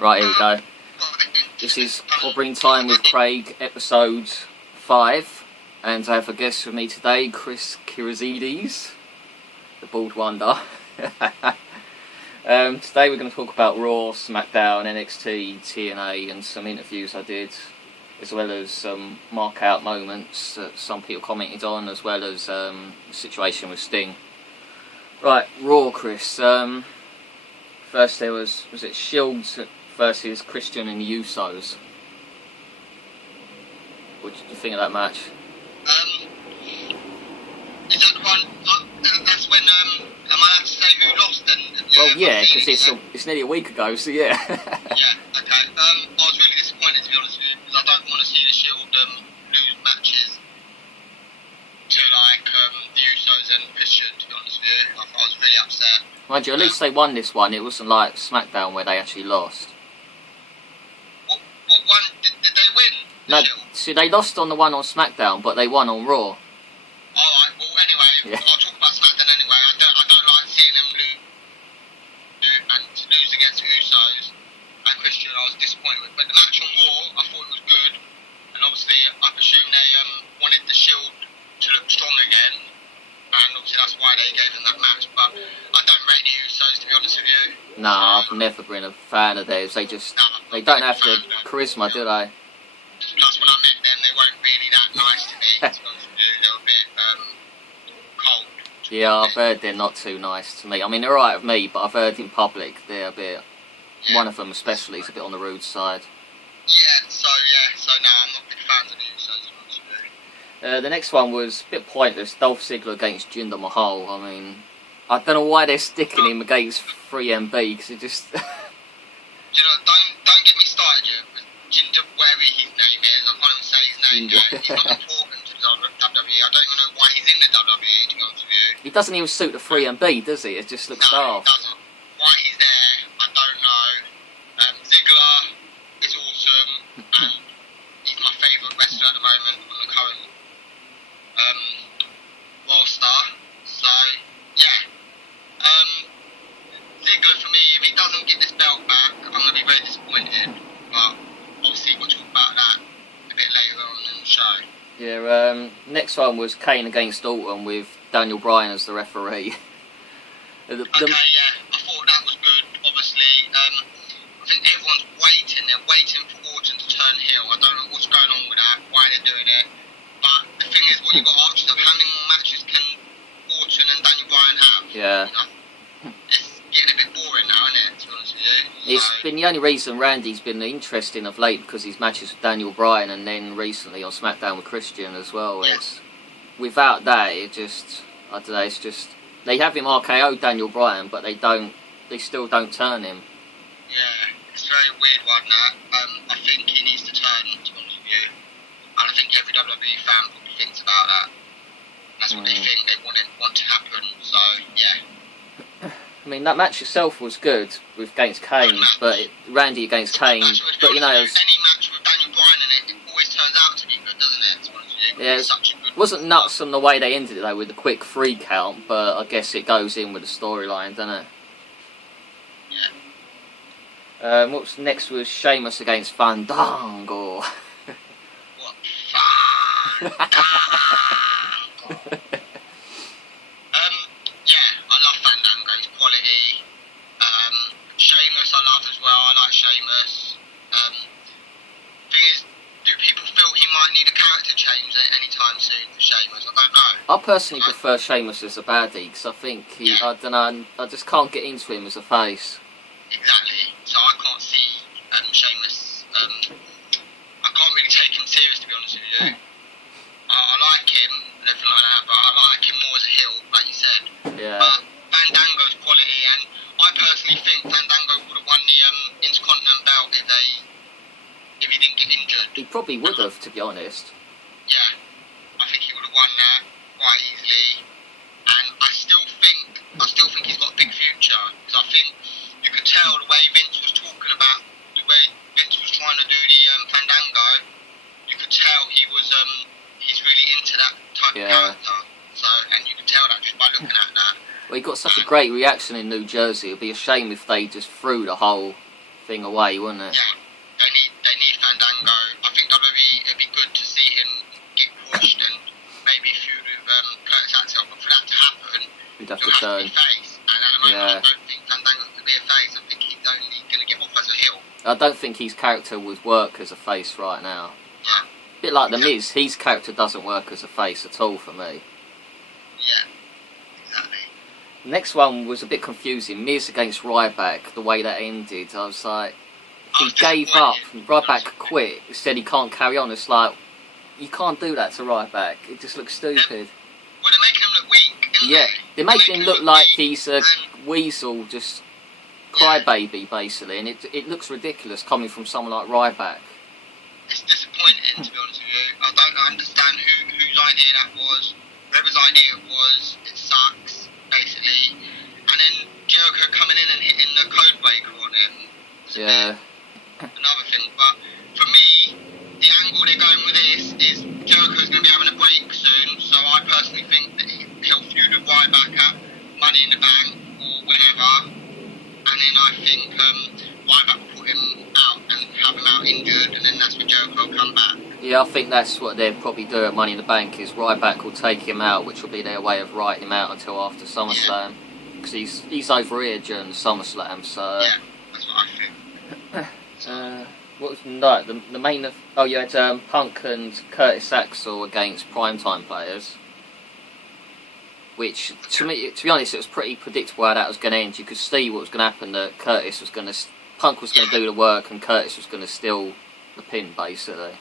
Right, here we go. This is Clobbering Time with Craig, episode 5. And I have a guest with me today, Chris Kirizides, the Bald Wonder. Today we're going to talk about Raw, SmackDown, NXT, TNA, and some interviews I did, as well as some mark-out moments that some people commented on, as well as the situation with Sting. Right, Raw, Chris. First there was it Shields versus Christian and the Usos? What did you think of that match? Is that the one? That's when. Am I allowed to say who lost? Well, yeah, because it's nearly a week ago, so yeah. Yeah. Okay. I was really disappointed, to be honest with you, because I don't want to see the Shield lose matches to like the Usos and Christian. To be honest with you, I was really upset. Mind you, at least they won this one. It wasn't like SmackDown where they actually lost. What one did they win? No, Shield? see, they lost on the one on SmackDown, but they won on Raw. Alright, well anyway, Yeah. I'll talk about SmackDown anyway. I don't like seeing them lose against the Usos and Christian. I was disappointed with. But the match on Raw, I thought it was good. And obviously, I presume they wanted the Shield to look strong again. And obviously that's why they gave them that match. But I don't rate the Usos, to be honest with you. Nah, I've never been a fan of theirs. They they don't have the charisma, do they? Plus, when I met them, they weren't really that nice to me, to be honest with you. They were a bit cold. Yeah, I've heard they're not too nice to me. I mean, they're alright with me, but I've heard in public they're a bit... Yeah. One of them especially is a bit on the rude side. So no, I'm not big fans of the Usos, to be honest with you. The next one was a bit pointless. Dolph Ziggler against Jinder Mahal. I mean, I don't know why they're sticking him against 3MB, because it just... You know, don't get me started, yeah, with Jinder, whatever his name is. I can't even say his name, yeah. He's not important to the WWE. I don't even know why he's in the WWE, to be honest with you. He doesn't even suit the 3MB, does he? It just looks No, he daft. doesn't. Why he's there, I don't know. Ziggler is awesome, and he's my favourite wrestler at the moment on the current roster. So, yeah. Ziggler, for me, if he doesn't get this belt back, I'm going to be very disappointed. But obviously we'll talk about that a bit later on in the show. Yeah, next one was Kane against Orton with Daniel Bryan as the referee. Okay, yeah, I thought that was good, obviously. I think everyone's waiting. They're waiting for Orton to turn heel. I don't know what's going on with that, why they're doing it. But the thing is, what you've got to ask yourself, how many more matches can Orton and Daniel Bryan have? Yeah. You know? It's getting a bit boring now, isn't it, to be honest with you? It's been the only reason Randy's been interesting of late, because his matches with Daniel Bryan, and then recently on SmackDown with Christian as well. Yeah. It's without that, it just, I don't know, it's just, they have him RKO Daniel Bryan, but they still don't turn him. Yeah, it's a very weird one, that. I think he needs to turn, to be honest with you. And I think every WWE fan probably thinks about that. That's what they think they want to happen, so, yeah. I mean, that match itself was good against Kane, but Randy against Kane, but you know, it was, any match with Daniel Bryan in it always turns out to be good, doesn't it? To be honest with you, yeah, it's such a good. it wasn't nuts on the way they ended it though with the quick 3 count, but I guess it goes in with the storyline, doesn't it? Yeah. What's next was Sheamus against Fandango. What fun! Yeah, I love Fandango. He's quality. Sheamus I love as well. I like Sheamus. Thing is, do people feel he might need a character change anytime soon for Sheamus? I don't know. I personally prefer Sheamus as a baddie, because I think I don't know, I just can't get into him as a face. Exactly. So I can't see Sheamus. I can't really take him serious, to be honest with you. I like him and everything like that, but I like him more as a heel, like you said. Yeah. But Fandango's quality, and I personally think Fandango would have won the Intercontinental belt if he didn't get injured. He probably would have, to be honest. Yeah, I think he would have won that quite easily. And I still think he's got a big future, because I think you could tell the way Vince was talking about, the way Vince was trying to do the Fandango, you could tell he's really into that type of character. So, and you can tell that just by looking at that. Well, he got such a great reaction in New Jersey. It'd be a shame if they just threw the whole thing away, wouldn't it? Yeah, they need Fandango. I think WWE, it'd be good to see him get crushed and maybe feud with Curtis Axel. But for that to happen, He'd have he'll to have turn. to be face. And at the moment, I don't think Fandango could be a face. I think he's only going to get off as a heel. I don't think his character would work as a face right now. Yeah. A bit like The Miz, his character doesn't work as a face at all for me. Yeah, exactly. Next one was a bit confusing. Miz against Ryback, the way that ended, I was like, he gave up. Ryback quit. He said he can't carry on. It's like, you can't do that to Ryback. It just looks stupid. Well, they're making him look weak, isn't Yeah, they? they're making him look like he's a and weasel, just crybaby, basically, and it looks ridiculous coming from someone like Ryback. it's disappointing, to be honest with you. I don't understand whose idea that was. Whoever's idea it was, it sucks, basically. And then Jericho coming in and hitting the code breaker on him. Yeah. Another thing, but for me, the angle they're going with this is Jericho's going to be having a break soon, so I personally think that he'll feud with Ryback at Money in the Bank or whenever, and then I think Ryback will put him out and have him out injured, and then that's when Jericho will come back. Yeah, I think that's what they'll probably do at Money in the Bank, is Ryback will take him out, which will be their way of writing him out until after SummerSlam. Because he's over here during the SummerSlam, so... Yeah, that's what I think. What was the main of... Oh, you had Punk and Curtis Axel against Primetime players. Which, to be honest, it was pretty predictable how that was going to end. You could see what was going to happen, that Curtis was going to... Punk was going to do the work and Curtis was going to steal the pin, basically.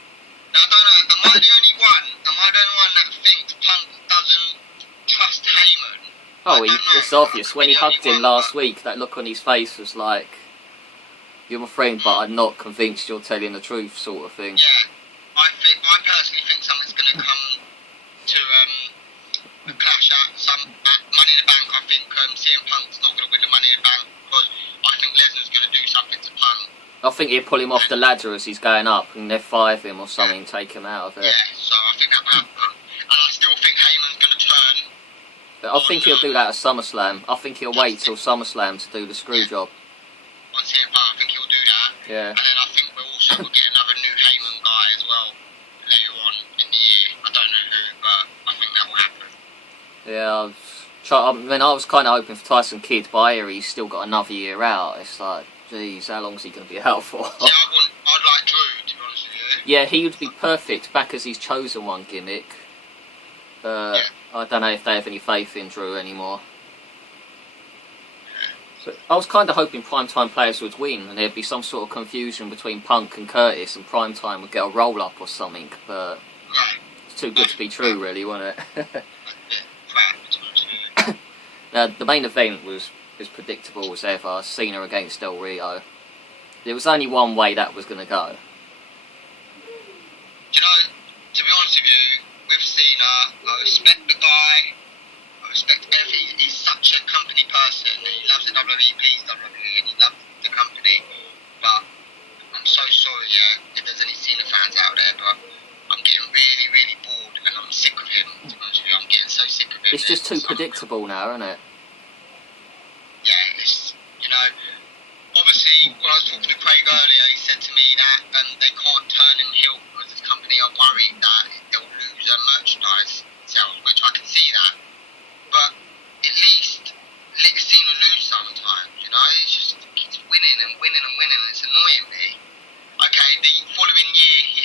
Now, I don't know, am I the only one? Am I the only one that thinks Punk doesn't trust Heyman? Oh, it's obvious. When he hugged him last week, that look on his face was like, you're my friend, but I'm not convinced you're telling the truth, sort of thing. Yeah, I personally think something's going to come to a clash at Money in the Bank. I think CM Punk's not going to win the Money in the Bank because I think Lesnar's going to do something to Punk. I think he'll pull him off the ladder as he's going up and F5 him or something, take him out of it. Yeah, so I think that will happen. And I still think Heyman's going to turn. I think he'll do that at SummerSlam. I think he'll wait till SummerSlam to do the screw job. On CM Punk, I think he'll do that. Yeah. And then I think we'll get another new Heyman guy as well later on in the year. I don't know who, but I think that will happen. Yeah, I was kind of hoping for Tyson Kidd, but I hear he's still got another year out. It's like, geez, how long's he going to be out for? Yeah, I'd like Drew, to be honest with you. Yeah, he would be perfect back as his chosen one gimmick. Yeah. I don't know if they have any faith in Drew anymore. So I was kind of hoping Primetime players would win and there'd be some sort of confusion between Punk and Curtis and Primetime would get a roll-up or something, but Right. it's too good to be true, really, wasn't it? Crap, to be honest with you. Now, the main event was as predictable as ever, Cena against Del Rio. There was only one way that was going to go. You know, to be honest with you, with Cena, I respect the guy. I respect everything. He's such a company person. He loves the WWE, please WWE, and he loves the company. But I'm so sorry, if there's any Cena fans out there, but I'm getting really, really bored, and I'm sick of him. To be honest with you, I'm getting so sick of him. It's just too predictable now, isn't it? Yeah, it's, obviously, when I was talking to Craig earlier, he said to me that they can't turn him heel because this company are worried that they'll lose their merchandise sales, which I can see that. But at least let Cena lose sometimes, It's just, he keeps winning and winning and winning, and it's annoying me. Okay, the following year he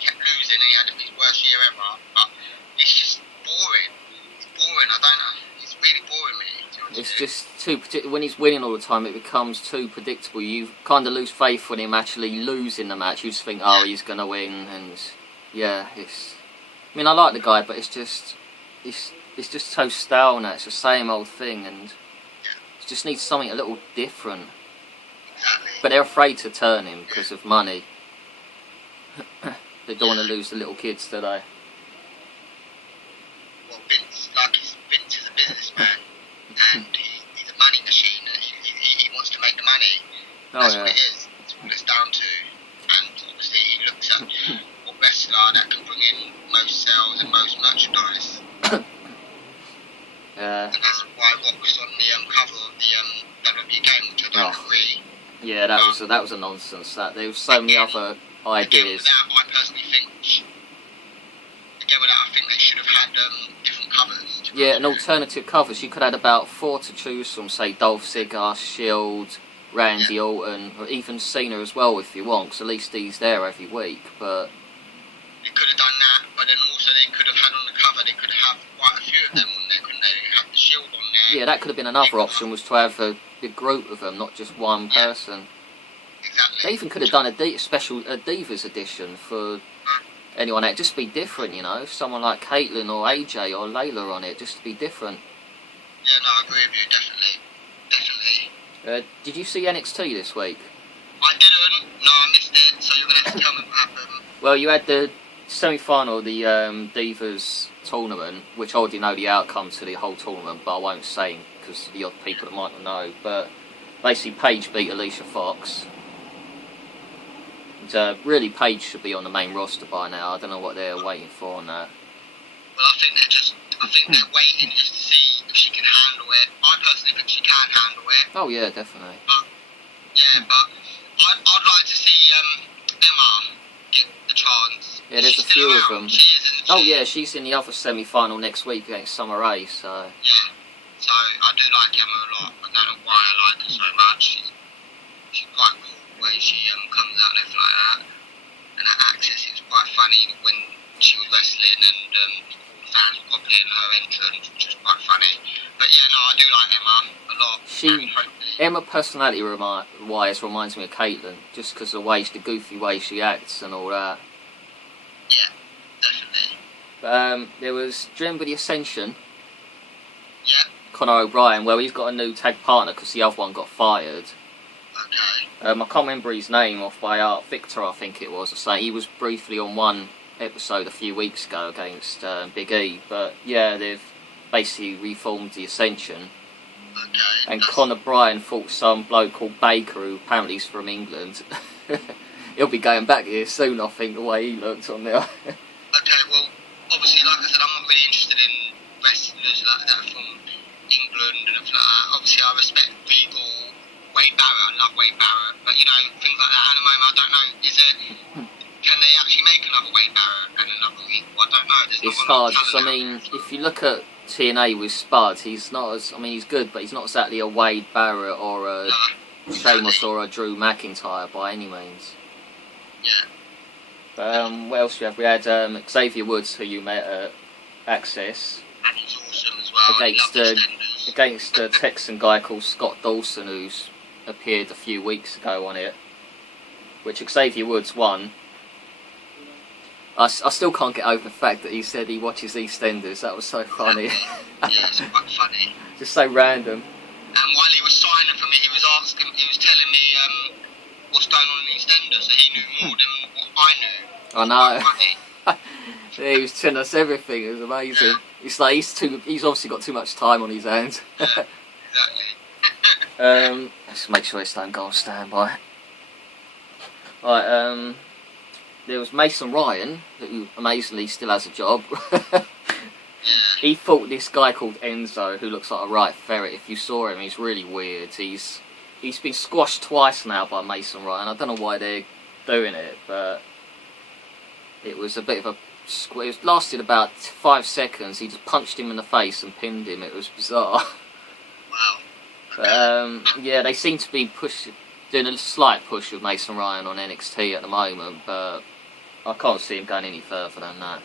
kept losing and he had his worst year ever, but it's just boring. It's boring, I don't know. It's really boring me. It's just too when he's winning all the time, it becomes too predictable. You kind of lose faith when him actually losing the match. You just think, oh, he's gonna win, and yeah, it's. I mean, I like the guy, but it's just so stale now. It's the same old thing, and it just needs something a little different. Exactly. But they're afraid to turn him because of money. They don't want to lose the little kids, do they? Well, Vince is a businessman, and he's a money machine, and he wants to make the money. That's what it is. That's what it's down to. And obviously he looks at what wrestler that can bring in most sales and most merchandise. Yeah. And that's why Rock was on the cover of the WWE game, which I don't agree. Yeah, that was a nonsense. That there was so many other ideas. I personally think. Again, with that, I think they should have had different covers. Yeah, an alternative covers. You could have had about 4 to choose from, say Dolph Ziggler, Shield, Randy Orton, or even Cena as well if you want, because at least he's there every week. But they could have done that, but then also they could have had on the cover. They could have quite a few of them on there, couldn't they? They have the Shield on there. Yeah, that could have been another option, was to have a big group of them, not just one person. Exactly. They even could have done a special Divas edition for anyone. It'd just be different, you know. Someone like Caitlyn or AJ or Layla on it, just to be different. Yeah, no, I agree with you, definitely. Did you see NXT this week? I didn't. No, I missed it. So you're gonna have to tell me what happened. Well, you had the semi-final of the Divas tournament, which I already know the outcome to the whole tournament, but I won't say because the odd people that might not know. But basically, Paige beat Alicia Fox. And, really, Paige should be on the main roster by now. I don't know what they're waiting for on that. Well, I think they're waiting just to see if she can handle it. I personally think she can handle it. Oh yeah, definitely. But I'd like to see Emma get the chance. Yeah, there's She's a few still of around. them. She is, isn't she? Oh yeah, she's in the other semi-final next week against Summer Rae. So yeah, so I do like Emma a lot. I don't know why I like her so much. She's quite cool the way she comes out and everything like that. And her access is quite funny when she was wrestling, and all the fans were copying her entrance, which was quite funny. But yeah, no, I do like Emma a lot. Emma personality-wise reminds me of Caitlyn, just because of the goofy way she acts and all that. Yeah, definitely. There was, do you remember the Ascension? Yeah. Conor O'Brien, well, he's got a new tag partner because the other one got fired. Okay. I can't remember his name off by Art Victor, I think it was. So he was briefly on one episode a few weeks ago against Big E, but yeah, they've basically reformed the Ascension. Okay. And Conor O'Brien fought some bloke called Baker, who apparently is from England. He'll be going back here soon, I think, the way he looked on there. Okay, well, obviously, like I said, I'm not really interested in wrestlers like that from England and everything like that. Obviously, I respect Regal, Wade Barrett, I love Wade Barrett, but you know, things like that. At the moment, I don't know, can they actually make another Wade Barrett and another Regal? I don't know. It's hard, because I mean, if you look at TNA with Spud, he's not as, I mean, he's good, but he's not exactly a Wade Barrett or a Sheamus or a Drew McIntyre by any means. Yeah. What else do we have? We had Xavier Woods, who you met at Access. And he's awesome as well. Against a Texan guy called Scott Dawson, who's appeared a few weeks ago on it, which Xavier Woods won. I still can't get over the fact that he said he watches EastEnders. That was so funny. Yeah, it's quite funny. Just so random. And while he was signing for me, he was telling me what's going on in EastEnders, so he knew more than what I knew. I know. Yeah, he was telling us everything. It was amazing. Yeah. It's like he's obviously got too much time on his hands. Yeah, exactly. Let's make sure it's don't go on standby. Right, there was Mason Ryan, who amazingly still has a job. Yeah. He fought this guy called Enzo, who looks like a right ferret. If you saw him, he's really weird. He's been squashed twice now by Mason Ryan. I don't know why they're doing it, but it was a bit of a squeeze. It lasted about 5 seconds. He just punched him in the face and pinned him. It was bizarre. Wow. But yeah, they seem to be doing a slight push with Mason Ryan on NXT at the moment, but I can't see him going any further than that.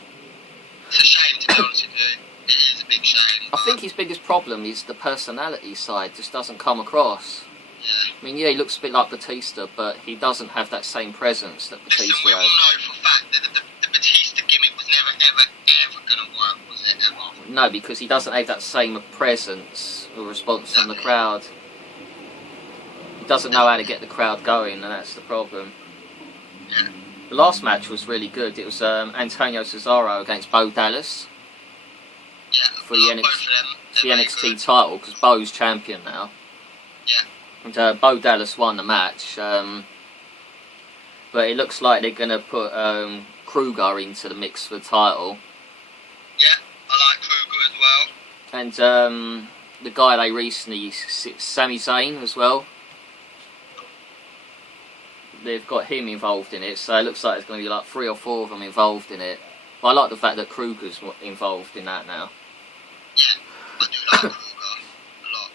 It's a shame, to be honest with you. It is a big shame. I think his biggest problem is the personality side just doesn't come across. Yeah. I mean, yeah, he looks a bit like Batista, but he doesn't have that same presence that Batista Listen, we all has. know for a fact that the Batista gimmick was never, ever going to work, was it, ever? No, because he doesn't have that same presence or response from the crowd. He doesn't know how to get the crowd going, and that's the problem. Yeah. The last match was really good. It was Antonio Cesaro against Bo Dallas Yeah, for the NXT title, because Bo's champion now. Yeah. And Bo Dallas won the match, but it looks like they're going to put Kruger into the mix for the title. Yeah, I like Kruger as well. And the guy they recently, Sami Zayn as well. they've got him involved in it, so it looks like there's going to be like 3 or 4 of them involved in it. But I like the fact that Kruger's involved in that now. Yeah, I do like Kruger a lot.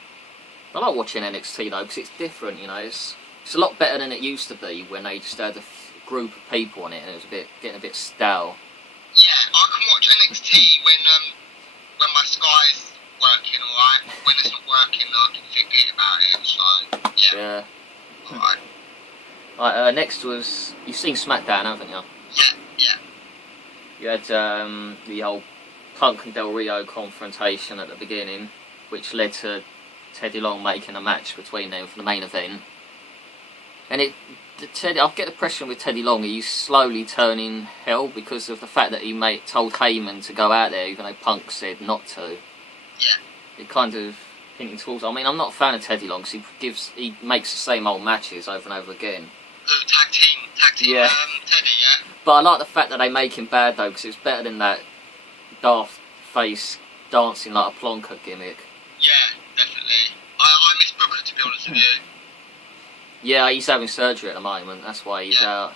I like watching NXT though, because it's different, you know. It's a lot better than it used to be when they just had a group of people on it and it was getting a bit stale. Yeah, I can watch NXT when my Sky's working, alright. When it's not working, I can forget about it. So yeah. Alright. Right, next was, you've seen SmackDown, haven't you? Yeah. You had the whole Punk and Del Rio confrontation at the beginning, which led to Teddy Long making a match between them for the main event. And I get the impression with Teddy Long, he's slowly turning heel because of the fact that he told Heyman to go out there, even though Punk said not to. Yeah. It kind of hinting towards. I mean, I'm not a fan of Teddy Long because he makes the same old matches over and over again. Tag team, yeah. Teddy, yeah. But I like the fact that they make him bad though, because it's better than that daft face dancing like a plonker gimmick. Yeah, definitely. I miss Booker, to be honest with you. Yeah, he's having surgery at the moment. That's why he's out.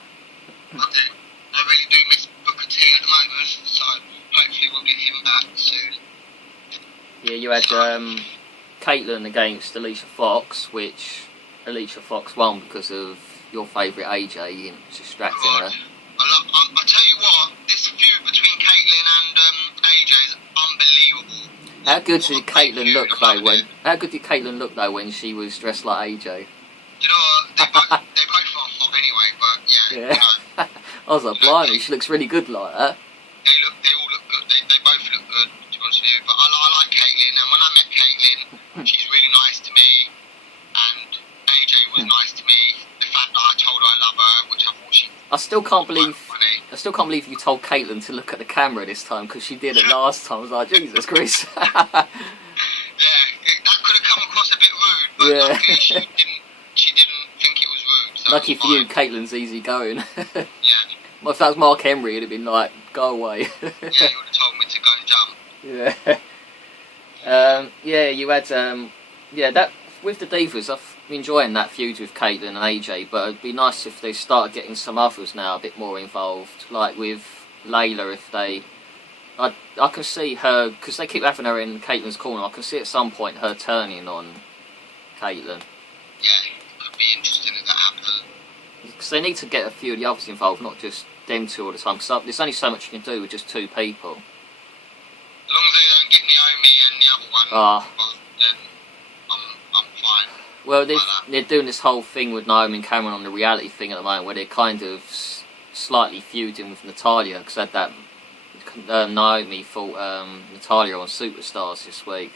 I really do miss Booker T at the moment. So hopefully we'll get him back soon. Yeah, you had Caitlyn against Alicia Fox, which Alicia Fox won because of your favourite AJ distracting her. I tell you what, this feud between Caitlyn and AJ is unbelievable. How good did Caitlyn look though when she was dressed like AJ? You know what? They both are hot anyway, but yeah. You know, I was like, blimey, she looks really good like that. They all look good. They both look good, to be honest with you. But I like Caitlyn, and when I met Caitlyn, she's really nice to me, and AJ was nice to me. The fact that I told her I love her, which I thought she. I still can't believe you told Caitlyn to look at the camera this time, because she did it last time. I was like, Jesus Christ. Yeah, that could have come across a bit rude, but luckily she didn't think it was rude. So lucky for you, Caitlyn's easy going. Yeah. Well, if that was Mark Henry, it'd have been like, go away. Yeah, you would have told me to go and jump. Yeah. You had that with the Divas. I'm enjoying that feud with Caitlyn and AJ, but it'd be nice if they start getting some others now a bit more involved, like with Layla. If I can see her, because they keep having her in Caitlyn's corner. I can see at some point her turning on Caitlyn. Yeah, it could be interesting if that happens. Because they need to get a few of the others involved, not just them two all the time. Because there's only so much you can do with just 2 people. As long as they don't get Naomi and the other one, then I'm fine. Well, they're doing this whole thing with Naomi and Cameron on the reality thing at the moment, where they're kind of slightly feuding with Natalya, because I had that Naomi fought Natalya on Superstars this week.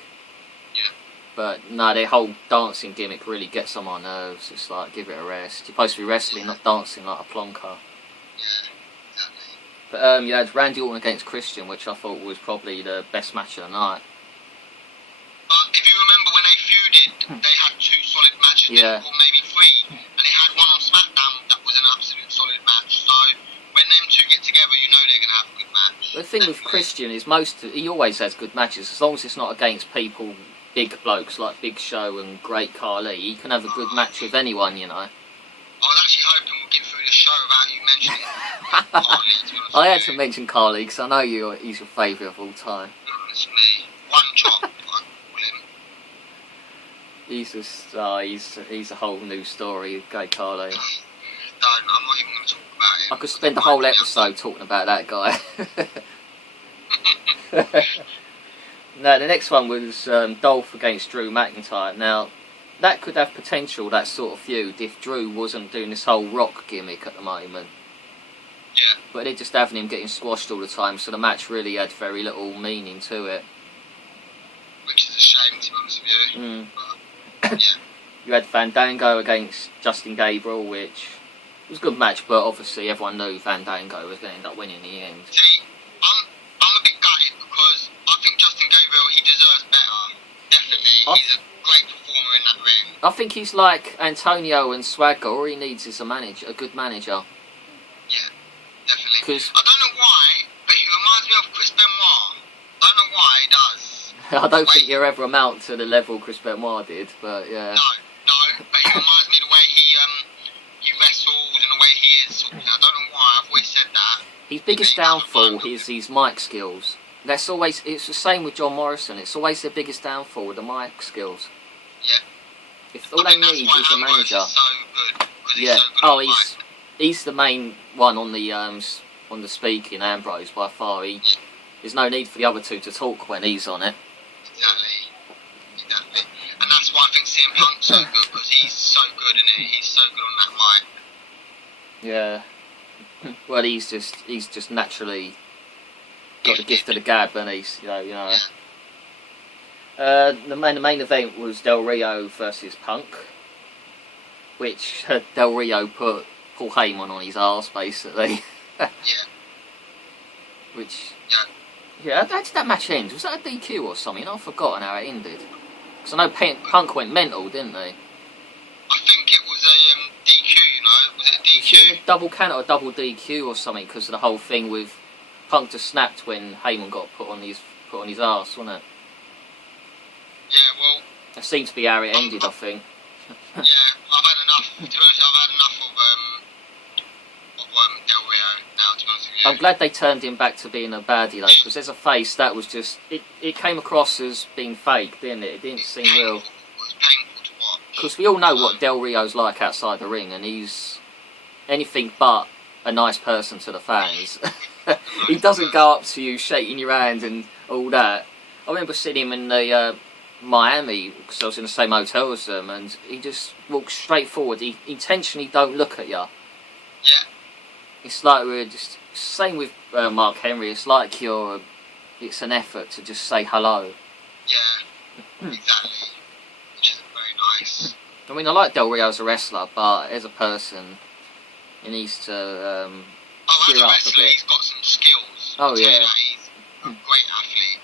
Yeah. But no, their whole dancing gimmick really gets on my nerves. It's like, give it a rest. You're supposed to be wrestling, not dancing like a plonker. Yeah, exactly. But you had Randy Orton against Christian, which I thought was probably the best match of the night. But if you remember when they feuded, they had 2 solid matches, or maybe 3, and they had one on SmackDown that was an absolute solid match. So when them 2 get together, you know they're going to have a good match. The thing with Christian is he always has good matches, as long as it's not against people, big blokes like Big Show and Great Khali. He can have a good match with anyone, you know. I was actually hoping we'd get through the show without you mentioning Khali, to be honest. I had to mention Khali because I know he's your favourite of all time. It's me. One chop, I call him. He's just, he's a whole new story, Great Khali. I'm not even going to talk about it. I could spend the whole episode talking about that guy. No, the next one was Dolph against Drew McIntyre. Now, that could have potential, that sort of feud, if Drew wasn't doing this whole rock gimmick at the moment. Yeah. But they're just having him getting squashed all the time, so the match really had very little meaning to it. Which is a shame, to be honest with you. But, yeah. You had Fandango against Justin Gabriel, which was a good match, but obviously everyone knew Fandango was going to end up winning in the end. See, I'm a bit gutted because I think Justin Gabriel, he deserves better. Definitely. He's a great performer in that ring. I think he's like Antonio and Swagger. All he needs is a good manager. Yeah, definitely. Because I don't know why, but he reminds me of Chris Benoit. I don't know why he does. I don't think you'll ever amount to the level Chris Benoit did, but yeah. No, but he reminds me of the way he wrestles and the way he is. Sort of, I don't know why. I've always said that. His biggest downfall is his mic skills. That's always, it's the same with John Morrison. It's always their biggest downfall with the mic skills. Yeah. If all they need is a manager. So good, yeah. So good Oh, he's the main one on the speaking. Ambrose by far. There's no need for the other two to talk when he's on it. Exactly. And that's why I think CM Punk's so good, because he's so good in it. He's so good on that mic. Yeah. Well, he's just naturally got the gift of the gab, and he's you know. The main event was Del Rio versus Punk, which Del Rio put Paul Heyman on his arse basically. Yeah. Which. Yeah. Yeah, how did that match end? Was that a DQ or something? I've forgotten how it ended. Because I know Punk went mental, didn't they? I think it was a DQ, you know? Was it a DQ? Was it a double count or a double DQ or something? Because of the whole thing with Punk just snapped when Heyman got put on his arse, wasn't it? Yeah, well... That seemed to be how it ended, I think. Yeah, I've had enough. To be honest, I've had enough of Del Rio now, to be honest with you. I'm glad they turned him back to being a baddie, though, because as a face, that was just... It came across as being fake, didn't it? It didn't seem real. It was painful to watch. Because we all know what Del Rio's like outside the ring, and he's anything but a nice person to the fans. He doesn't go up to you shaking your hand and all that. I remember seeing him in the Miami, because I was in the same hotel as them, and he just walks straight forward. He intentionally don't look at you. Yeah. It's like we're just... Same with Mark Henry, it's like it's an effort to just say hello. Yeah, exactly. Which is very nice. I mean, I like Del Rio as a wrestler, but as a person, he needs to as a wrestler, he's got some skills. Oh, yeah. He's a great athlete.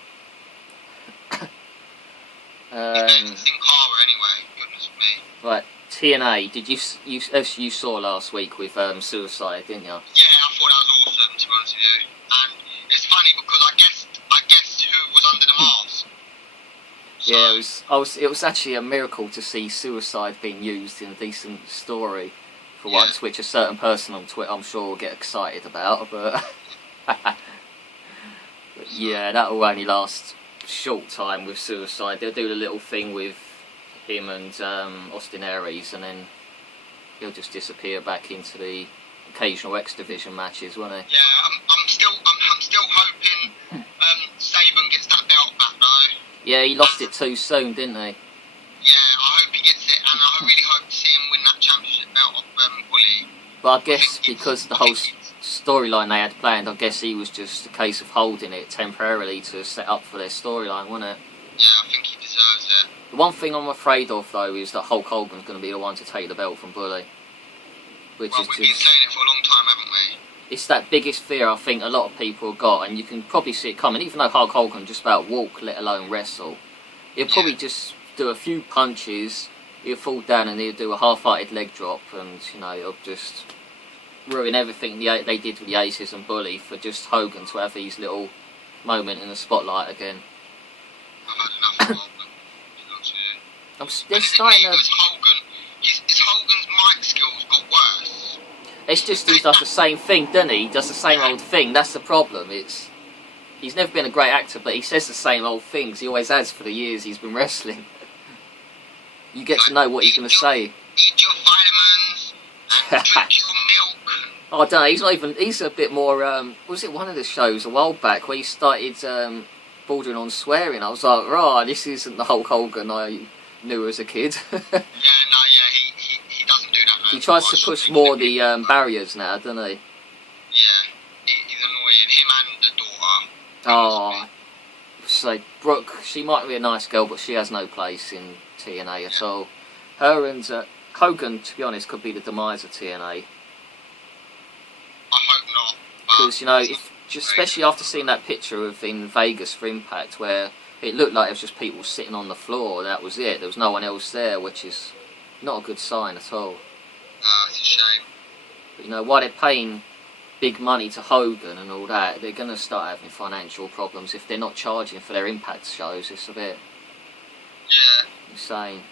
Sin Cara, anyway, goodness me. Right, TNA, did you as you saw last week with Suicide, didn't you? Yeah, I thought that was awesome, to be honest with you. And it's funny because I guessed who was under the mask. So, yeah, it was actually a miracle to see Suicide being used in a decent story for once, which a certain person on Twitter I'm sure will get excited about, but yeah, that will only last a short time with Suicide. They'll do the little thing with him and Austin Aries, and then he'll just disappear back into the occasional X Division matches, won't he? Yeah, I'm still hoping Saban gets that belt back though. Yeah, he lost it too soon, didn't he? Yeah, I hope he gets it, and I really hope to see him win that championship belt off Bully. But I guess because the whole storyline they had planned, I guess he was just a case of holding it temporarily to set up for their storyline, wasn't it? Yeah, I think he deserves it. The one thing I'm afraid of, though, is that Hulk Hogan's going to be the one to take the belt from Bully. We've been saying it for a long time, haven't we? It's that biggest fear I think a lot of people have got, and you can probably see it coming. Even though Hulk Hogan just about walk, let alone wrestle, he'll probably just do a few punches, he'll fall down and he'll do a half-hearted leg drop, and you know, he'll just ruin everything they did with the Aces and Bully for just Hogan to have his little moment in the spotlight again. I've had enough of Hogan. They're starting to... Is Hogan's mic skills got worse? It's just he does the same thing, doesn't he? He does the same old thing. That's the problem. He's never been a great actor, but he says the same old things. He always has for the years he's been wrestling. You get to know what he's going to say. Eat your vitamins and drink your milk. Oh, I don't know. He's not even... He's a bit more... was it one of the shows a while back where he started bordering on swearing? I was like, right, this isn't the Hulk Hogan I knew as a kid. He doesn't do that. He tries to push more the barriers now, doesn't he? Yeah, he's annoying. Him and the daughter. Oh, so Brooke, she might be a nice girl, but she has no place in TNA at all. Her and Hogan, to be honest, could be the demise of TNA. I hope not. Because, you know, especially after seeing that picture of in Vegas for Impact, where it looked like it was just people sitting on the floor, that was it. There was no one else there, which is not a good sign at all. It's a shame. But, you know, while they're paying big money to Hogan and all that, they're going to start having financial problems if they're not charging for their Impact shows. It's a bit insane.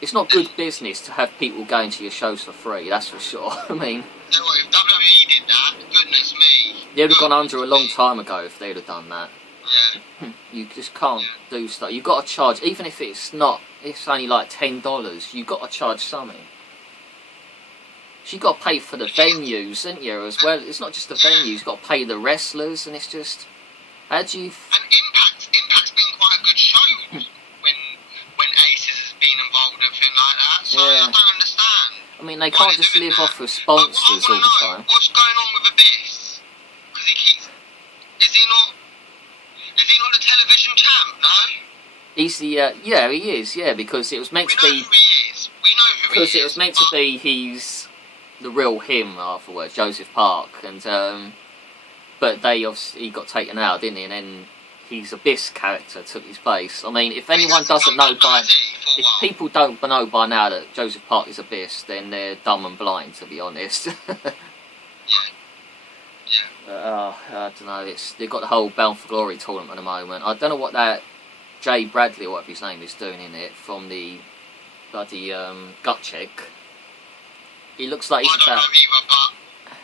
It's not good business to have people going to your shows for free, that's for sure. I mean, So what, if WWE did that, goodness me. they'd have gone under a long time ago if they'd have done that. Yeah. You just can't do stuff. You've got to charge, even if it's not, it's only like $10, you've got to charge something. So you've got to pay for the venues, ain't you, as well? It's not just the venues, you've got to pay the wrestlers, and it's just, how do you... And Impact's been quite a good show when Aces has been involved and everything like that, so I don't understand. I mean, they can't just live off of sponsors all the time. What's going on with Abyss? Because he keeps... Is he not the television champ, no? He's the, yeah, he is, yeah, because it was meant to be... We know who he is. We know who he is. Because it was meant to be, he's the real him, afterwards, Joseph Park, and, but they obviously, he got taken out, didn't he, and then his Abyss character took his place. I mean, if anyone doesn't know by... If people don't know by now that Joseph Park is Abyss, then they're dumb and blind, to be honest. I don't know, they've got the whole Bound for Glory tournament at the moment. I don't know what that Jay Bradley, or whatever his name is, doing in it, from the bloody gut check. He looks like he's I don't know either, but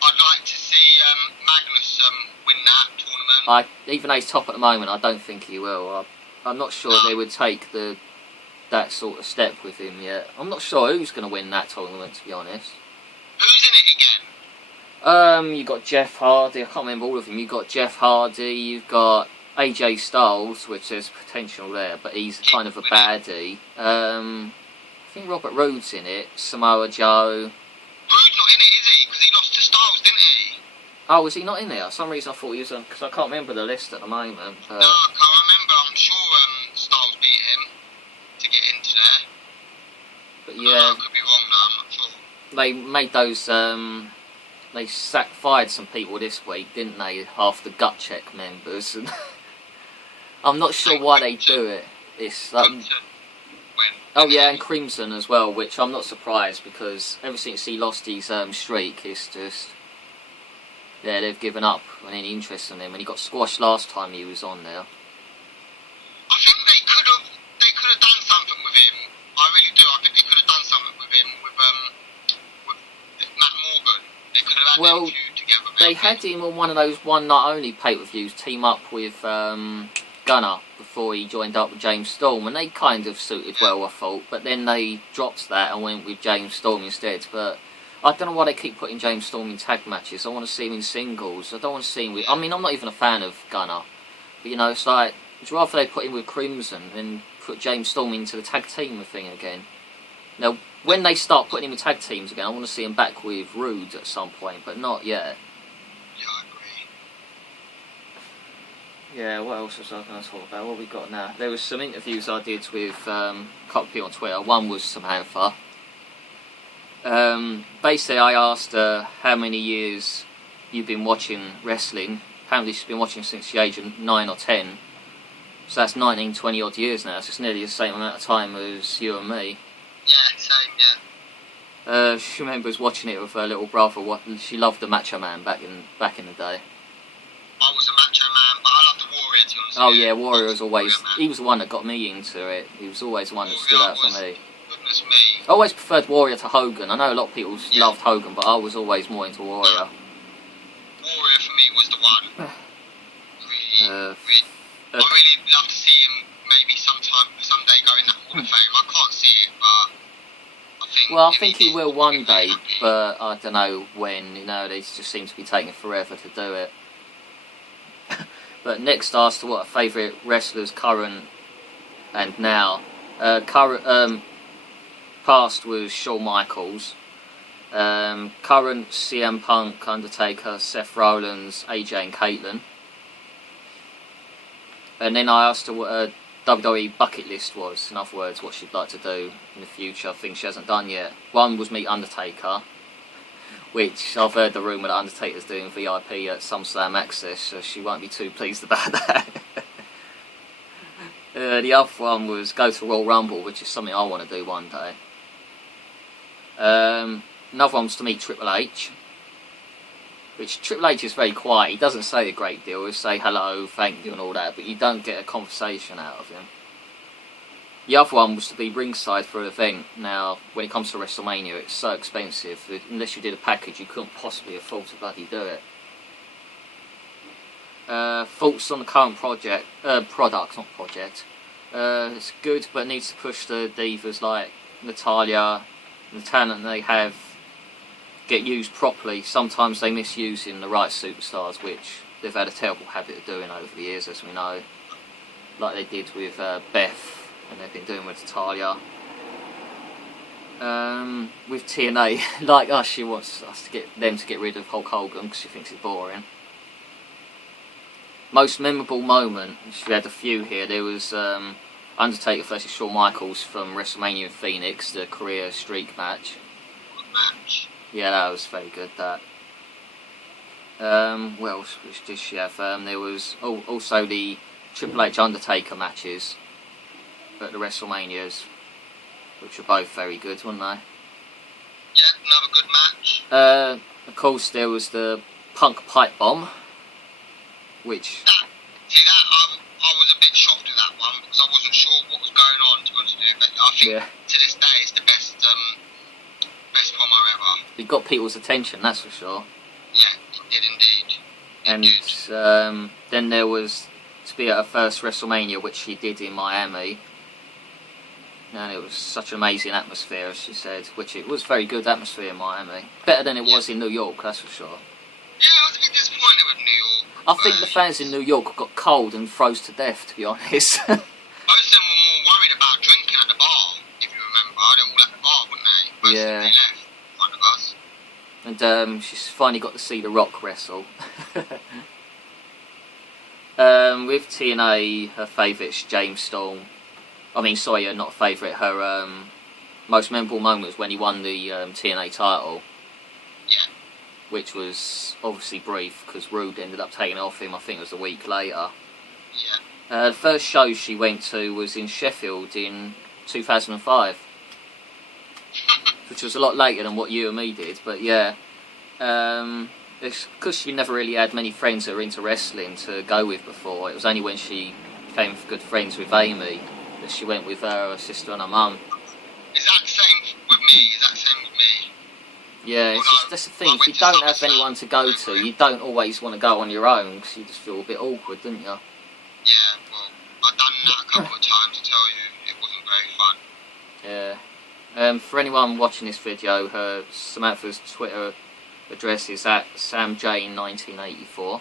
I'd like to see Magnus win that tournament. Even though he's top at the moment, I don't think he will. I'm not sure they would take that sort of step with him yet. I'm not sure who's going to win that tournament, to be honest. Who's in it again? You've got Jeff Hardy, I can't remember all of them. You've got Jeff Hardy, you've got AJ Styles, which there's potential there, but he's kind of a baddie. I think Robert Roode's in it, Samoa Joe. Roode's not in it, is he? Because he lost to Styles, didn't he? Oh, was he not in there? For some reason I thought he was on, because I can't remember the list at the moment. No, I can't remember. I'm sure Styles beat him to get into there. But yeah, I could be wrong though, I'm not sure. They made those, they fired some people this week, didn't they? Half the gut check members. And I'm not sure why they do it. It's like, oh yeah, and Crimson as well, which I'm not surprised, because ever since he lost his streak, it's just, yeah, they've given up on any interest in him, and he got squashed last time he was on there. I think they could have done something with him. I really do. I think they could have done something with him with Matt Morgan. They could have had them two together. They had him on one of those one night only pay-per-views, team up with Gunner before he joined up with James Storm, and they kind of suited well, I thought, but then they dropped that and went with James Storm instead. But I don't know why they keep putting James Storm in tag matches. I want to see him in singles. I don't want to see him with... I mean, I'm not even a fan of Gunner, but you know, it's like, it's rather they put him with Crimson than put James Storm into the tag team thing again. Now, when they start putting him in tag teams again, I want to see him back with Rude at some point, but not yet. Yeah, I agree. Yeah, what else was I going to talk about? What we got now? There was some interviews I did with a couple of people on Twitter. One was Samantha. Basically, I asked her how many years you've been watching wrestling. Apparently, she's been watching since the age of 9 or 10. So that's 19, 20 odd years now. So it's nearly the same amount of time as you and me. Yeah, same, yeah. She remembers watching it with her little brother. She loved the Macho Man back in the day. I was a Macho Man, but I loved the Warrior, to be honest. Oh yeah, Warrior was always... He was the one that got me into it. He was always the one that stood out for me. Goodness me. I always preferred Warrior to Hogan. I know a lot of people loved Hogan, but I was always more into Warrior. Warrior for me was the one. I really love to see him maybe someday go in that Hall of Fame. I can't see it, but I think... Well, I think he will one day, but I don't know when. You know, they just seem to be taking forever to do it. But next asked what are favourite wrestlers current and now. Past was Shawn Michaels. Current CM Punk, Undertaker, Seth Rollins, AJ and Caitlyn. And then I asked her what her WWE bucket list was. In other words, what she'd like to do in the future, things she hasn't done yet. One was meet Undertaker, which I've heard the rumour that Undertaker's doing VIP at SummerSlam Access, so she won't be too pleased about that. The other one was go to Royal Rumble, which is something I want to do one day. Another one was to meet Triple H, which Triple H is very quiet. He doesn't say a great deal. He'll say hello, thank you and all that, but you don't get a conversation out of him. The other one was to be ringside for an event. Now, when it comes to WrestleMania, it's so expensive. Unless you did a package, you couldn't possibly afford to bloody do it. Thoughts on the current product, not project. It's good, but needs to push the divas like Natalya, the talent they have, get used properly. Sometimes they misuse in the right superstars, which they've had a terrible habit of doing over the years, as we know. Like they did with Beth, and they've been doing with Natalya. With TNA, like us, she wants us to get rid of Hulk Hogan because she thinks it's boring. Most memorable moment, we had a few here. There was Undertaker versus Shawn Michaels from WrestleMania in Phoenix, the career streak match. Yeah, that was very good, that. What else did she have? There was also the Triple H Undertaker matches at the WrestleManias, which were both very good, weren't they? Yeah, another good match. Of course, there was the Punk Pipe Bomb, which... I was a bit shocked with that one, because I wasn't sure what was going on, to be honest with you, but I think to this day it's the best promo ever. It got people's attention, that's for sure. Yeah, it did indeed. And then there was to be at her first WrestleMania, which she did in Miami. And it was such an amazing atmosphere, as she said, which it was very good atmosphere in Miami. Better than it was in New York, that's for sure. Yeah, I was a bit disappointed with New York. I think the fans in New York got cold and froze to death, to be honest. Most of them were more worried about drinking at the bar, if you remember. They were all at the bar, weren't they? Most of them left in front of us. And she's finally got to see The Rock wrestle. With TNA, her favourite's James Storm. I mean, sorry, not a favourite. Her most memorable moment was when he won the TNA title. Yeah. Which was obviously brief, because Rude ended up taking it off him, I think it was a week later. Yeah. The first show she went to was in Sheffield in 2005. Which was a lot later than what you and me did, but yeah. It's because she never really had many friends that were into wrestling to go with before. It was only when she became good friends with Amy that she went with her sister and her mum. Is that the same with me? Yeah, that's the thing. If you don't have anyone to go to, you don't always want to go on your own because you just feel a bit awkward, don't you? Yeah, well, I've done that a couple of times to tell you. It wasn't very fun. Yeah. For anyone watching this video, Samantha's Twitter address is at SamJane1984.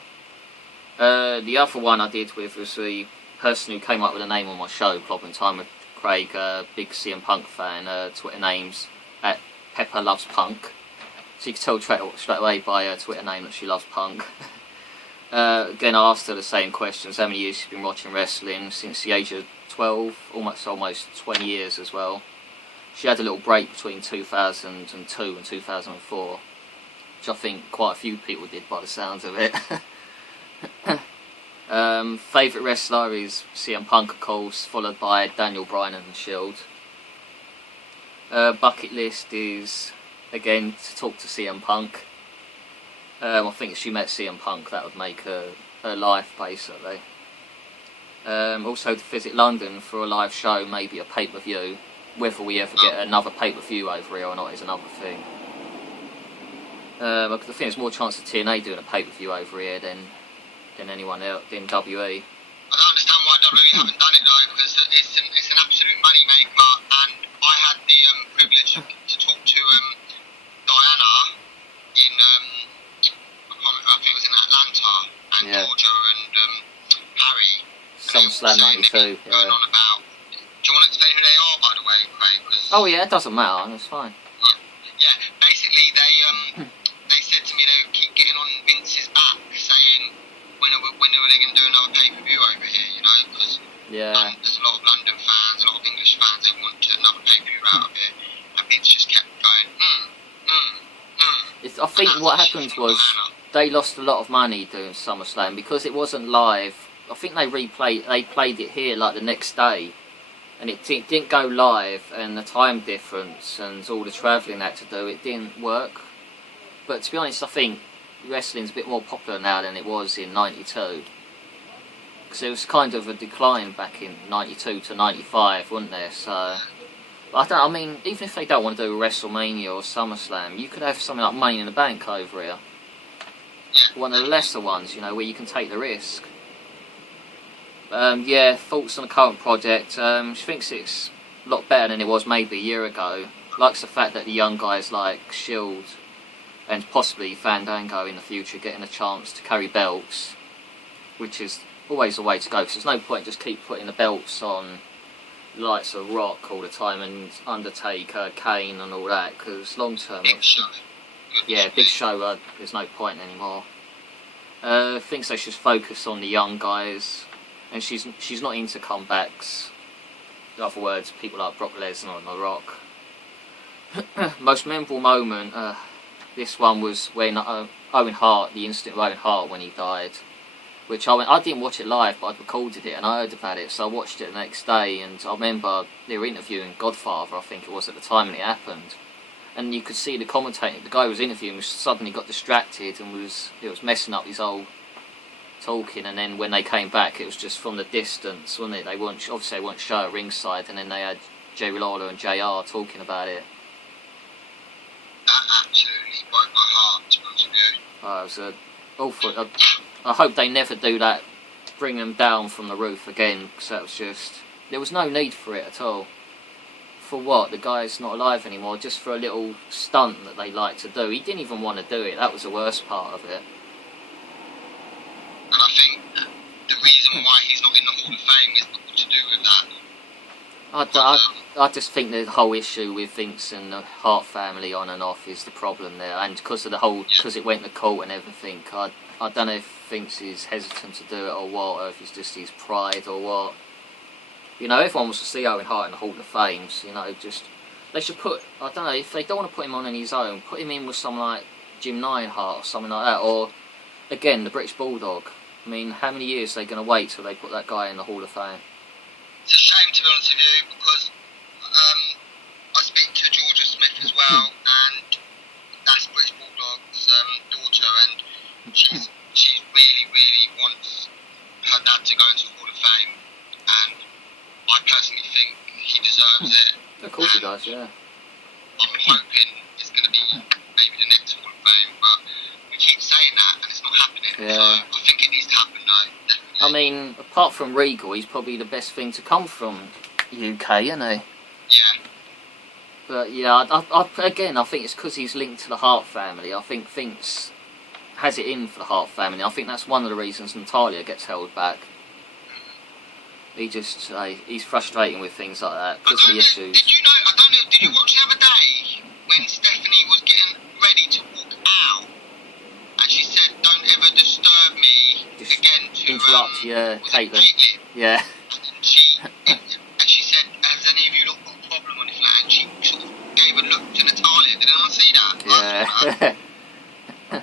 The other one I did with was the person who came up with the name on my show, Clobbering Time with Craig, big CM Punk fan. Twitter name's at Pepper Loves Punk. So you can tell straight away by her Twitter name that she loves punk. Again, I asked her the same questions. How many years she's been watching wrestling? Since the age of 12, almost 20 years as well. She had a little break between 2002 and 2004, which I think quite a few people did by the sounds of it. Favourite wrestler is CM Punk, of course, followed by Daniel Bryan and The Shield. Bucket list is, again, to talk to CM Punk. I think if she met CM Punk, that would make her life, basically. Also to visit London for a live show, maybe a pay-per-view. Whether we ever get another pay-per-view over here or not is another thing. I think there's more chance of TNA doing a pay-per-view over here than anyone else, than WE. I don't understand why WE haven't done it though, because it's an absolute money maker, and I had the privilege to talk to Diana in I think it was in Atlanta, and Georgia and Harry. SummerSlam 92. Going on about. Do you want to explain who they are, by the way, Craig? Oh yeah, it doesn't matter. It's fine. Yeah. Basically, they said to me they would keep getting on Vince's back, saying when are they going to do another pay-per-view over here? You know, because there's a lot of London fans, a lot of English fans. They want another pay-per-view out of here, and Vince just kept going. I think what happened was they lost a lot of money doing SummerSlam because it wasn't live. I think they played it here like the next day, and it didn't go live, and the time difference and all the travelling they had to do, it didn't work. But to be honest, I think wrestling's a bit more popular now than it was in '92. because there was kind of a decline back in '92 to '95, wasn't there? So I mean, even if they don't want to do a WrestleMania or SummerSlam, you could have something like Money in the Bank over here. One of the lesser ones, you know, where you can take the risk. Yeah, thoughts on the current project. She thinks it's a lot better than it was maybe a year ago. Likes the fact that the young guys like Shield and possibly Fandango in the future getting a chance to carry belts, which is always the way to go, because there's no point just keep putting the belts on lights of Rock all the time and Undertaker, Kane and all that, because long term, yeah, Big Show, there's no point anymore. Thinks they should focus on the young guys, and she's not into comebacks. In other words, people like Brock Lesnar and The Rock. Most memorable moment, this one was when Owen Hart, the incident of Owen Hart when he died, which I didn't watch it live, but I'd recorded it and I heard about it, so I watched it the next day. And I remember they were interviewing Godfather, I think it was at the time when it happened, and you could see the commentator, the guy who was interviewing, suddenly got distracted and was messing up his whole talking. And then when they came back, it was just from the distance, wasn't it? They weren't show at ringside, and then they had Jerry Lawler and JR talking about it. That absolutely broke my heart, to be honest with you. Oh, it was awful. I hope they never do that, bring them down from the roof again, because that was just... There was no need for it at all. For what? The guy's not alive anymore, just for a little stunt that they like to do. He didn't even want to do it, that was the worst part of it. And I think the reason why he's not in the Hall of Fame is to do with that. I just think the whole issue with Vince and the Hart family on and off is the problem there, and because of because it went to court and everything, I don't know if Vince is hesitant to do it or what, or if it's just his pride or what. You know, everyone wants to see Owen Hart in the Hall of Fame, you know, just... They should put... I don't know, if they don't want to put him on his own, put him in with someone like Jim Neidhart or something like that, or, again, the British Bulldog. I mean, how many years are they going to wait till they put that guy in the Hall of Fame? It's a shame, to be honest with you, because I speak to Georgia Smith as well, and that's British Bulldog's daughter, and she really, really wants her dad to go into the Hall of Fame, and I personally think he deserves it. Of course he does, yeah. I'm hoping it's going to be maybe the next Hall of Fame, but we keep saying that and it's not happening. Yeah. So I think it needs to happen though, definitely. I mean, apart from Regal, he's probably the best thing to come from UK, isn't he? Yeah. But yeah, again, I think it's because he's linked to the Hart family. I think Vince has it in for the Hart family. I think that's one of the reasons Natalia gets held back. He's frustrating with things like that because of the issues. Did you watch the other day when Stephanie was getting ready to walk out and she said, "Don't ever disturb me again to interrupt, Caitlin. Yeah. And she said, "Has any of you not got a problem on anything?" And she sort of gave a look to Natalia. Did anyone see that? Yeah. Yeah.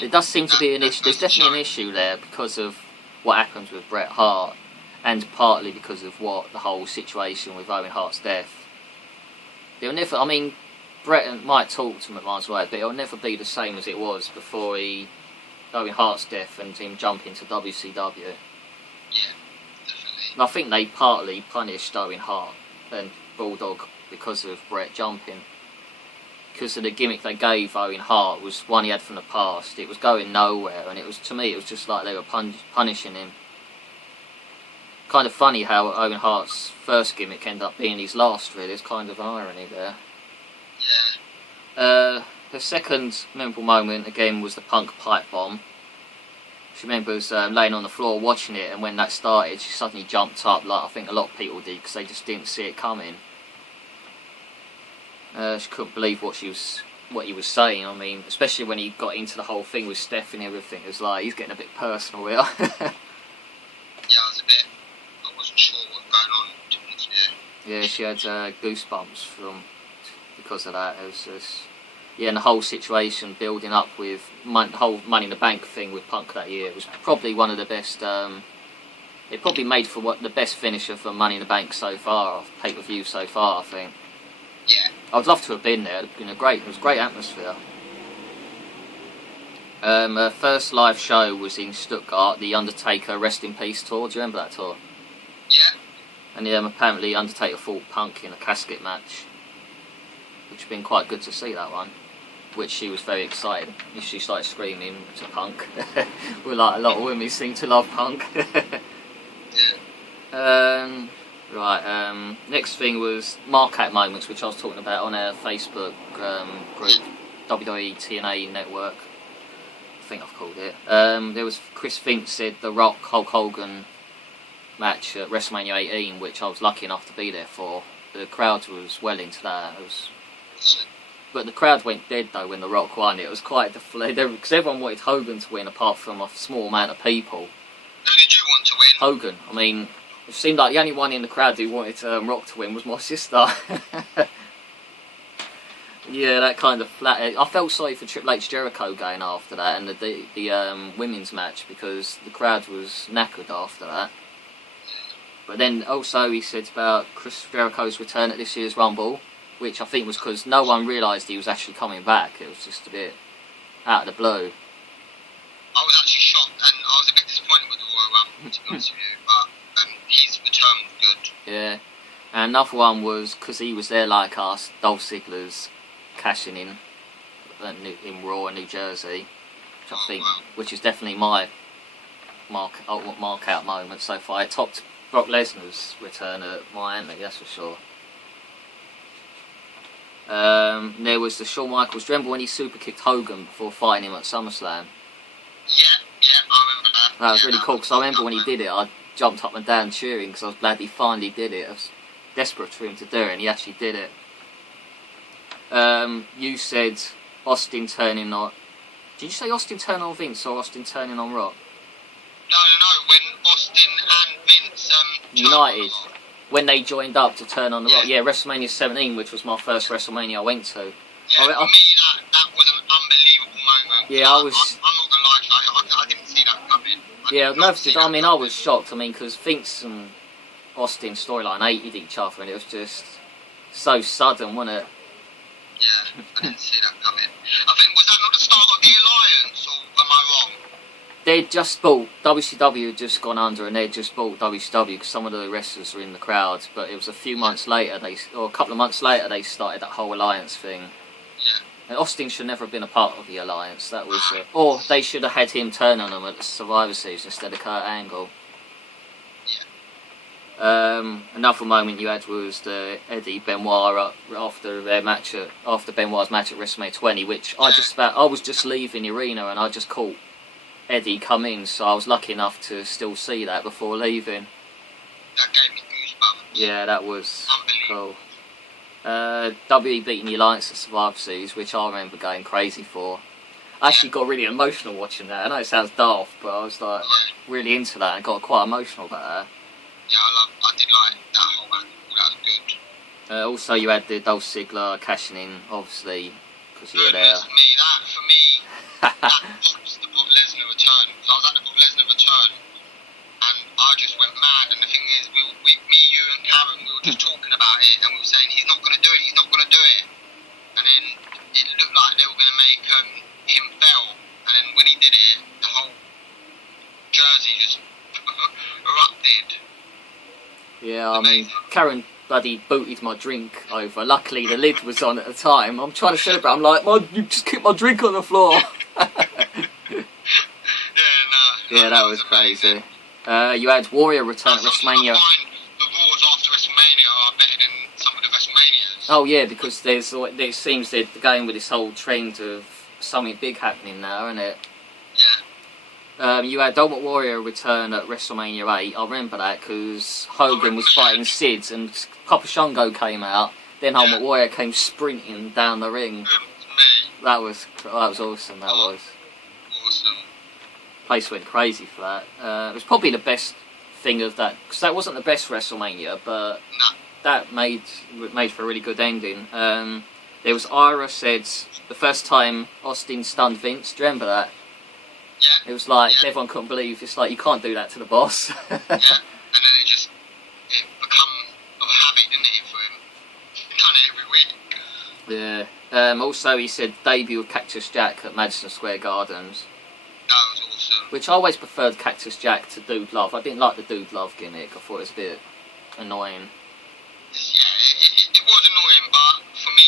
There does seem to be an issue. There's definitely an issue there because of what happens with Bret Hart, and partly because of what the whole situation with Owen Hart's death. They'll never. I mean, Bret might talk to him at miles away, but it'll never be the same as it was before Owen Hart's death and him jumping to WCW. Yeah, definitely. And I think they partly punished Owen Hart and Bulldog because of Bret jumping. Because of the gimmick they gave Owen Hart was one he had from the past. It was going nowhere, and to me it was just like they were punishing him. Kind of funny how Owen Hart's first gimmick ended up being his last, really. There's kind of irony there. Yeah. The second memorable moment, again, was the Punk pipe bomb. She remembers laying on the floor watching it, and when that started, she suddenly jumped up, like I think a lot of people did, because they just didn't see it coming. She couldn't believe what he was saying. I mean, especially when he got into the whole thing with Steph and everything. It was like, he's getting a bit personal here. Yeah, I wasn't sure what was going on, to be honest with you. Yeah, she had goosebumps because of that. It was just, and the whole situation building up with the whole Money in the Bank thing with Punk that year was probably one of the best. It probably made for the best finisher for Money in the Bank so far, pay-per-view so far, I think. Yeah. I'd love to have been there. It was a great atmosphere. Her first live show was in Stuttgart, the Undertaker Rest in Peace tour. Do you remember that tour? Yeah. And apparently Undertaker fought Punk in a casket match, which has been quite good to see, that one. Which she was very excited. She started screaming to Punk. Well, like a lot of women seem to love Punk. Right, next thing was mark-out moments, which I was talking about on our Facebook group, WWE TNA Network, I think I've called it. There was, Chris Fink said the Rock Hulk Hogan match at WrestleMania 18, which I was lucky enough to be there for. The crowd was well into that. But the crowd went dead though when the Rock won. It was quite deflated because everyone wanted Hogan to win, apart from a small amount of people. Who did you want to win? Hogan. I mean, it seemed like the only one in the crowd who wanted Rock to win was my sister. Yeah, that kind of flat. I felt sorry for Triple H Jericho going after that and the women's match, because the crowd was knackered after that. But then also he said about Chris Jericho's return at this year's Rumble, which I think was because no one realised he was actually coming back. It was just a bit out of the blue. I was actually shocked and I was a bit disappointed with the Royal Rumble, to be honest with you, but his return was good. Yeah, and another one was because he was there like us, Dolph Ziggler's cashing in Raw in New Jersey, which I think, which is definitely my ultimate mark-out moment so far. It topped Brock Lesnar's return at Miami, that's for sure. There was the Shawn Michaels. Do you remember when he super kicked Hogan before fighting him at SummerSlam? Yeah, I remember that. That was really cool, because I remember when he did it, I jumped up and down cheering because I was glad he finally did it. I was desperate for him to do it, and he actually did it. You said Austin turning on... Did you say Austin turning on Vince or Austin turning on Rock? No, when Austin and Vince... United. When they joined up to turn on the Rock. Yeah, WrestleMania 17, which was my first WrestleMania I went to. Yeah, for me, that was an unbelievable moment. Yeah, I was... I'm not going to lie to you, I didn't see that coming. I mean, I was shocked. I mean, because Vince and Austin's storyline hated each other, and it was just so sudden, wasn't it? Yeah, I didn't see that coming. I think, was that not the start of the alliance, or am I wrong? They'd just bought, WCW had just gone under, and they'd just bought WCW because some of the wrestlers were in the crowd, but it was a few months later, or a couple of months later, they started that whole alliance thing. Yeah. And Austin should never have been a part of the alliance, that was it. Or they should have had him turn on them at the Survivor Series instead of Kurt Angle. Yeah. Another moment you had was the Eddie Benoit after Benoit's match at WrestleMania 20, which I was just leaving the arena and I just caught Eddie come in, so I was lucky enough to still see that before leaving. That gave me goosebumps. Yeah, that was cool. WWE beating the Alliance at Survivor Series, which I remember going crazy for. I actually got really emotional watching that. I know it sounds daft, but I was like really into that and got quite emotional about that. Yeah, I did like that whole match. That was good. Also, you had the Dolph Ziggler cashing in, obviously, because you were there. For me, that tops the Brock Lesnar return. Because I was at the Brock Lesnar return, and I just went mad. And the thing is, me, you, and Karen, we were just talking about it, and we were saying he's not going to do it. He's not going to do it. And then it looked like they were going to make him fail. And then when he did it, the whole Jersey just erupted. Yeah, I mean, Karen bloody booted my drink over. Luckily, the lid was on at the time. I'm trying to celebrate. I'm like, you just kicked my drink on the floor. Yeah, that was crazy. You had Warrior return at WrestleMania. The Raws after WrestleMania are better than some of the WrestleManias. Oh yeah, because it seems they're going with this whole trend of something big happening now, isn't it? Yeah. You had Ultimate Warrior return at WrestleMania 8. I remember that because Hogan was fighting Sid and Papa Shango came out. Then Ultimate Warrior came sprinting down the ring. That was awesome. That was awesome. Place went crazy for that. It was probably the best thing of that, because that wasn't the best WrestleMania, but that made for a really good ending. There was Ira said the first time Austin stunned Vince. Do you remember that? Yeah. It was like everyone couldn't believe. It's like you can't do that to the boss. Yeah, and then it become a habit, didn't it, for him? He done it every week. Yeah. Also, he said debut of Cactus Jack at Madison Square Gardens, That was awesome. which I always preferred Cactus Jack to Dude Love. I didn't like the Dude Love gimmick. I thought it was a bit annoying. It was annoying, but for me,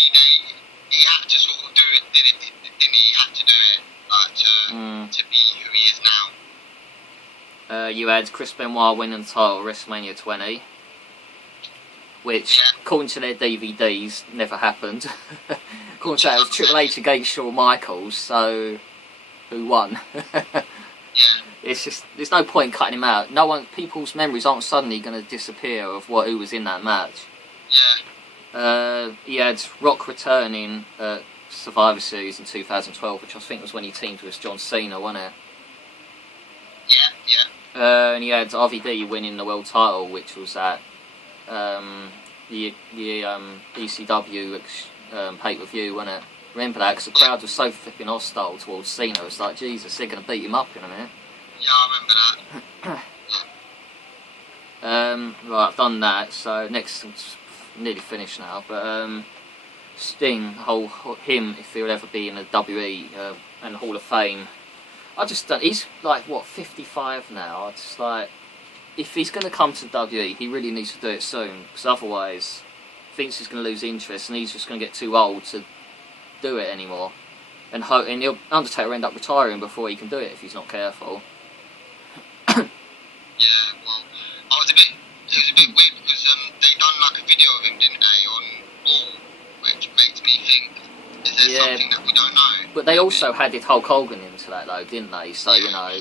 he had to sort of do it, didn't he? He had to do it, like, to be who he is now. You had Chris Benoit winning the title at WrestleMania 20, which, according to their DVDs, never happened. According to that, it was Triple H against Shawn Michaels, so who won? Yeah. It's just, there's no point cutting him out. People's memories aren't suddenly going to disappear of who was in that match. Yeah. He had Rock returning at Survivor Series in 2012, which I think was when he teamed with John Cena, wasn't it? Yeah. And he had RVD winning the world title, which was at the ECW pay-per-view, wasn't it? Remember that, because the crowd was so flipping hostile towards Cena. It's like, Jesus, they're going to beat him up in a minute. Yeah, I remember that. Right, I've done that, so next, it's nearly finished now, but Sting, him, if he'll ever be in the WE and Hall of Fame, I just don't, he's like, what, 55 now? I just like, if he's going to come to WE, he really needs to do it soon, because otherwise, Vince is going to lose interest and he's just going to get too old to do it anymore. And Undertaker will end up retiring before he can do it if he's not careful. Yeah, well, it was a bit weird because they done like a video of him, didn't they, on Raw, which makes me think, is there something that we don't know? But they also added Hulk Hogan into that though, didn't they? So, you know,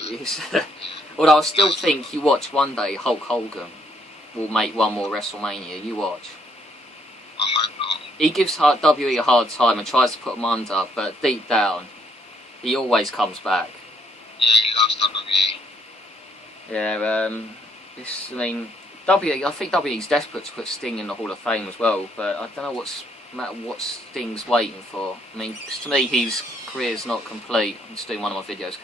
although I still think you watch one day Hulk Hogan will make one more WrestleMania, you watch. I hope not. He gives WE a hard time and tries to put them under, but deep down, he always comes back. Yeah, he loves WWE. Yeah, I think WE's desperate to put Sting in the Hall of Fame as well, but I don't know what Sting's waiting for. I mean, 'cause to me, his career's not complete. I'm just doing one of my videos,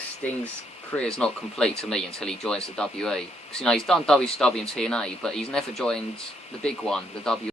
Sting's career's not complete to me until he joins the WE. Because, you know, he's done WCW and TNA, but he's never joined the big one, the WE.